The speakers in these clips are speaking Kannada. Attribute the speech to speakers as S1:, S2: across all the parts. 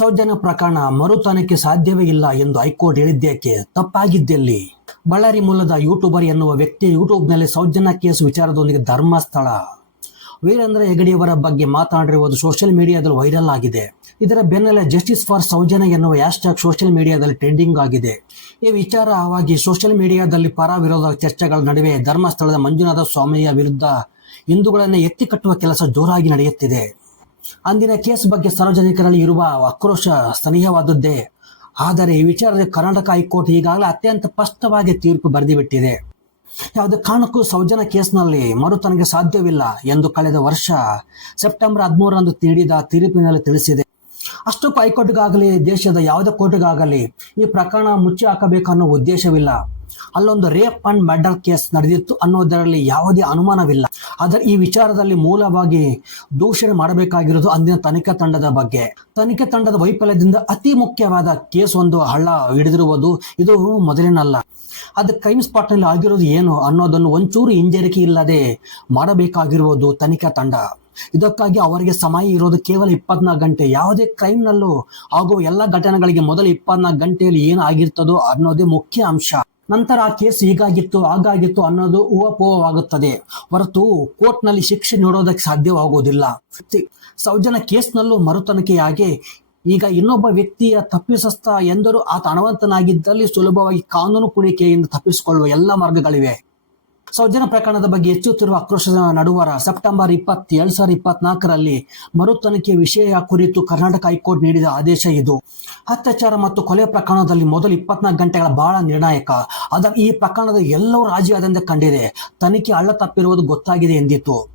S1: ಸೌಜನ್ಯ ಪ್ರಕರಣ ಮರು ತನಿಖೆ ಸಾಧ್ಯವೇ ಇಲ್ಲ ಎಂದು ಹೈಕೋರ್ಟ್ ಹೇಳಿದ್ದಕ್ಕೆ ತಪ್ಪಾಗಿದ್ದಲ್ಲಿ. ಬಳ್ಳಾರಿ ಮೂಲದ ಯೂಟ್ಯೂಬರ್ ಎನ್ನುವ ವ್ಯಕ್ತಿ ಯೂಟ್ಯೂಬ್ನಲ್ಲಿ ಸೌಜನ್ಯ ಕೇಸ್ ವಿಚಾರದೊಂದಿಗೆ ಧರ್ಮಸ್ಥಳ. ವೀರೇಂದ್ರ ಹೆಗಡೆಯವರ ಬಗ್ಗೆ ಮಾತನಾಡಿರುವುದು ಸೋಷಿಯಲ್ ಮೀಡಿಯಾದಲ್ಲಿ ವೈರಲ್ ಆಗಿದೆ. ಇದರ ಬೆನ್ನಲ್ಲೇ ಜಸ್ಟಿಸ್ ಫಾರ್ ಸೌಜನ್ಯ ಎನ್ನುವ ಹ್ಯಾಶ್ಟ್ಯಾಗ್ ಸೋಷಿಯಲ್ ಮೀಡಿಯಾದಲ್ಲಿ ಟ್ರೆಂಡಿಂಗ್ ಆಗಿದೆ. ಈ ವಿಚಾರವಾಗಿ ಸೋಷಿಯಲ್ ಮೀಡಿಯಾದಲ್ಲಿ ಪರ ವಿರೋಧ ಚರ್ಚೆಗಳ ನಡುವೆ ಧರ್ಮಸ್ಥಳದ ಮಂಜುನಾಥ ಸ್ವಾಮಿಯ ವಿರುದ್ಧ ಹಿಂದೂಗಳನ್ನು ಎತ್ತಿ ಕಟ್ಟುವ ಕೆಲಸ ಜೋರಾಗಿ ನಡೆಯುತ್ತಿದೆ. ಅಂದಿನ ಕೇಸ್ ಬಗ್ಗೆ ಸಾರ್ವಜನಿಕರಲ್ಲಿ ಇರುವ ಆಕ್ರೋಶ ಸ್ಥನೀಯವಾದದ್ದೇ ಆದರೆ ಈ ವಿಚಾರದಲ್ಲಿ ಕರ್ನಾಟಕ ಹೈಕೋರ್ಟ್ ಈಗಾಗಲೇ ಅತ್ಯಂತ ಸ್ಪಷ್ಟವಾಗಿ ತೀರ್ಪು ಬರೆದಿಬಿಟ್ಟಿದೆ. ಯಾವುದೇ ಕಾರಣಕ್ಕೂ ಸೌಜನ್ಯ ಕೇಸ್ನಲ್ಲಿ ಮರು ತನಗೆ ಸಾಧ್ಯವಿಲ್ಲ ಎಂದು ಕಳೆದ ವರ್ಷ ಸೆಪ್ಟೆಂಬರ್ ಹದಿಮೂರರಂದು ನೀಡಿದ ತೀರ್ಪಿನಲ್ಲಿ ತಿಳಿಸಿದೆ. ಅಷ್ಟಕ್ಕೂ ಹೈಕೋರ್ಟ್ಗಾಗಲಿ, ದೇಶದ ಯಾವುದೇ ಕೋರ್ಟ್ಗಾಗಲಿ ಈ ಪ್ರಕರಣ ಮುಚ್ಚಿ ಹಾಕಬೇಕನ್ನೋ ಉದ್ದೇಶವಿಲ್ಲ. ಅಲ್ಲೊಂದು ರೇಪ್ ಅಂಡ್ ಮರ್ಡರ್ ಕೇಸ್ ನಡೆದಿತ್ತು ಅನ್ನೋದರಲ್ಲಿ ಯಾವುದೇ ಅನುಮಾನವಿಲ್ಲ. ಆದರೆ ಈ ವಿಚಾರದಲ್ಲಿ ಮೂಲವಾಗಿ ದೂಷಣೆ ಮಾಡಬೇಕಾಗಿರೋದು ಅಂದಿನ ತನಿಖಾ ತಂಡದ ಬಗ್ಗೆ. ತನಿಖಾ ತಂಡದ ವೈಫಲ್ಯದಿಂದ ಅತಿ ಮುಖ್ಯವಾದ ಕೇಸ್ ಒಂದು ಹಳ್ಳ ಹಿಡಿದಿರುವುದು ಇದು ಮೊದಲಿನಲ್ಲ. ಅದು ಕ್ರೈಮ್ ಸ್ಪಾಟ್ನಲ್ಲಿ ಆಗಿರೋದು ಏನು ಅನ್ನೋದನ್ನು ಒಂಚೂರು ಹಿಂಜರಿಕೆ ಇಲ್ಲದೆ ಮಾಡಬೇಕಾಗಿರುವುದು ತನಿಖಾ ತಂಡ. ಇದಕ್ಕಾಗಿ ಅವರಿಗೆ ಸಮಯ ಇರೋದು ಕೇವಲ ಇಪ್ಪತ್ನಾಲ್ಕು ಗಂಟೆ. ಯಾವುದೇ ಕ್ರೈಮ್ನಲ್ಲೂ ಆಗುವ ಎಲ್ಲ ಘಟನೆಗಳಿಗೆ ಮೊದಲ ಇಪ್ಪತ್ನಾಲ್ಕು ಗಂಟೆಯಲ್ಲಿ ಏನು ಆಗಿರ್ತದೋ ಅನ್ನೋದೇ ಮುಖ್ಯ ಅಂಶ. ನಂತರ ಆ ಕೇಸ್ ಹೀಗಾಗಿತ್ತು, ಹಾಗಾಗಿತ್ತು ಅನ್ನೋದು ಊಹಾಪೋಹವಾಗುತ್ತದೆ. ಹೊರತು ಕೋರ್ಟ್ನಲ್ಲಿ ಶಿಕ್ಷೆ ನೋಡೋದಕ್ಕೆ ಸಾಧ್ಯವಾಗುವುದಿಲ್ಲ ಸೌಜನ ಕೇಸ್ನಲ್ಲೂ ಮರುತನಿಕೆಯಾಗಿ ಈಗ ಇನ್ನೊಬ್ಬ ವ್ಯಕ್ತಿಯ ತಪ್ಪಿಸಸ್ತ ಎಂದರೂ ಆತ ಹಣವಂತನಾಗಿದ್ದಲ್ಲಿ ಸುಲಭವಾಗಿ ಕಾನೂನು ಕುಣಿಕೆಯಿಂದ ತಪ್ಪಿಸಿಕೊಳ್ಳುವ ಎಲ್ಲ ಮಾರ್ಗಗಳಿವೆ. ಸೌಜನ್ಯ ಪ್ರಕರಣದ ಬಗ್ಗೆ ಹೆಚ್ಚುತ್ತಿರುವ ಆಕ್ರೋಶದ ನಡುವರ ಸೆಪ್ಟೆಂಬರ್ ಇಪ್ಪತ್ ಎರಡ್ ಸಾವಿರದ ಇಪ್ಪತ್ನಾಲ್ಕರಲ್ಲಿ ಮರು ತನಿಖೆ ವಿಷಯ ಕುರಿತು ಕರ್ನಾಟಕ ಹೈಕೋರ್ಟ್ ನೀಡಿದ ಆದೇಶ ಇದು. ಅತ್ಯಾಚಾರ ಮತ್ತು ಕೊಲೆ ಪ್ರಕರಣದಲ್ಲಿ ಮೊದಲು ಇಪ್ಪತ್ನಾಲ್ಕು ಗಂಟೆಗಳ ಬಹಳ ನಿರ್ಣಾಯಕ. ಆದರೆ ಈ ಪ್ರಕರಣದ ಎಲ್ಲವೂ ರಾಜಿಯಾದಂತೆ ಕಂಡಿದೆ. ತನಿಖೆ ಅಳ್ಳ ತಪ್ಪಿರುವುದು ಗೊತ್ತಾಗಿದೆ ಎಂದಿತ್ತು.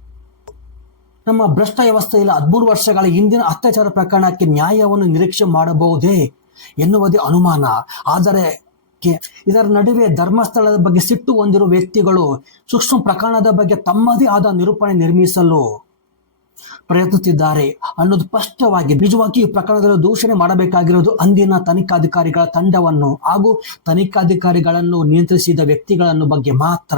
S1: ನಮ್ಮ ಭ್ರಷ್ಟ ವ್ಯವಸ್ಥೆಯಲ್ಲಿ ಹದಿಮೂರು ವರ್ಷಗಳ ಹಿಂದಿನ ಅತ್ಯಾಚಾರ ಪ್ರಕರಣಕ್ಕೆ ನ್ಯಾಯವನ್ನು ನಿರೀಕ್ಷೆ ಮಾಡಬಹುದೇ ಎನ್ನುವುದೇ ಅನುಮಾನ. ಆದರೆ ಇದರ ನಡುವೆ ಧರ್ಮಸ್ಥಳದ ಬಗ್ಗೆ ಸಿಟ್ಟು ಹೊಂದಿರುವ ವ್ಯಕ್ತಿಗಳು ಸೂಕ್ಷ್ಮ ಪ್ರಕರಣದ ಬಗ್ಗೆ ತಮ್ಮದೇ ಆದ ನಿರೂಪಣೆ ನಿರ್ಮಿಸಲು ಪ್ರಯತ್ನಿಸುತ್ತಿದ್ದಾರೆ ಅನ್ನೋದು ಸ್ಪಷ್ಟವಾಗಿ ನಿಜವಾಗಿ ಈ ಪ್ರಕರಣದಲ್ಲಿ ದೂಷಣೆ ಮಾಡಬೇಕಾಗಿರೋದು ಅಂದಿನ ತನಿಖಾಧಿಕಾರಿಗಳ ತಂಡವನ್ನು ಹಾಗೂ ತನಿಖಾಧಿಕಾರಿಗಳನ್ನು ನಿಯಂತ್ರಿಸಿದ ವ್ಯಕ್ತಿಗಳನ್ನು ಬಗ್ಗೆ ಮಾತ್ರ.